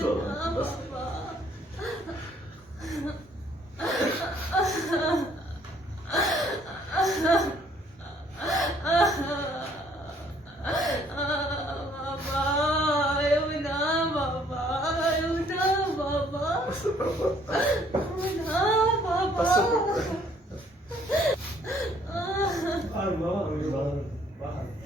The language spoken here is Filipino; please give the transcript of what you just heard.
Basta. Mama, ayaw na, Mama. Ayaw na, Mama. Basta papa. Ayaw na, Mama. Basta papa. Bakit ba? Bakit?